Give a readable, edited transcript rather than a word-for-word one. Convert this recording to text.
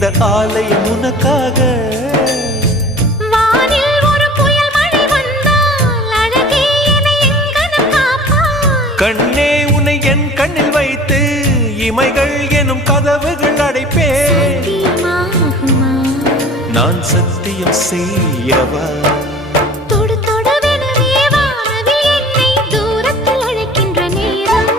இந்த ஆலயம் உனக்காக. வானில் ஒரு புயல் மழை வந்தால் அழகே என்னை எங்கனம் காப்பாய். கண்ணே உன்னை என் கண்ணில் வைத்து இமைகள் எனும் கதவுகள் அடைப்பேன். சத்தியமாகுமா? நான் சத்தியம் செய்யவா? தொடு தொடுவெனவே வானவில் என்னை தூரத்தில் அழைக்கின்ற நேரம்.